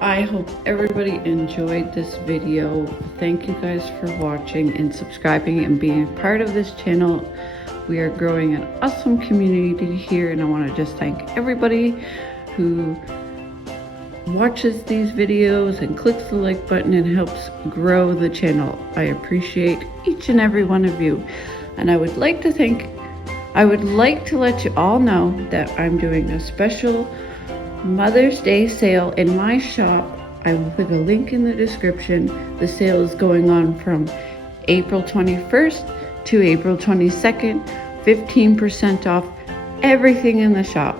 I hope everybody enjoyed this video. Thank you guys for watching and subscribing and being part of this channel. We are growing an awesome community here, and I want to just thank everybody who watches these videos and clicks the like button and helps grow the channel. I appreciate each and every one of you. And I would like to let you all know that I'm doing a special Mother's Day sale in my shop. I will put a link in the description. The sale is going on from April 21st to April 22nd, 15% off everything in the shop.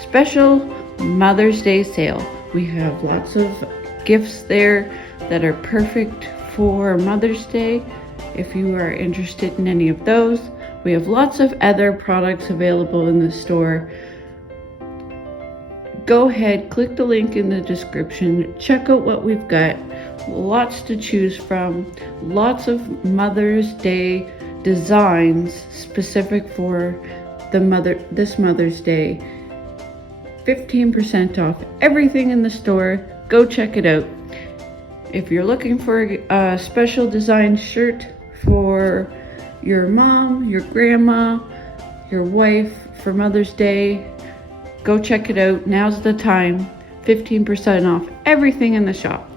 Special Mother's Day sale. We have lots of gifts there that are perfect for Mother's Day. If you are interested in any of those, we have lots of other products available in the store. Go ahead, click the link in the description, check out what we've got. Lots to choose from, lots of Mother's Day designs specific for this Mother's Day. 15% off everything in the store. Go check it out. If you're looking for a special design shirt for your mom, your grandma, your wife for Mother's Day, go check it out. Now's the time. 15% off everything in the shop.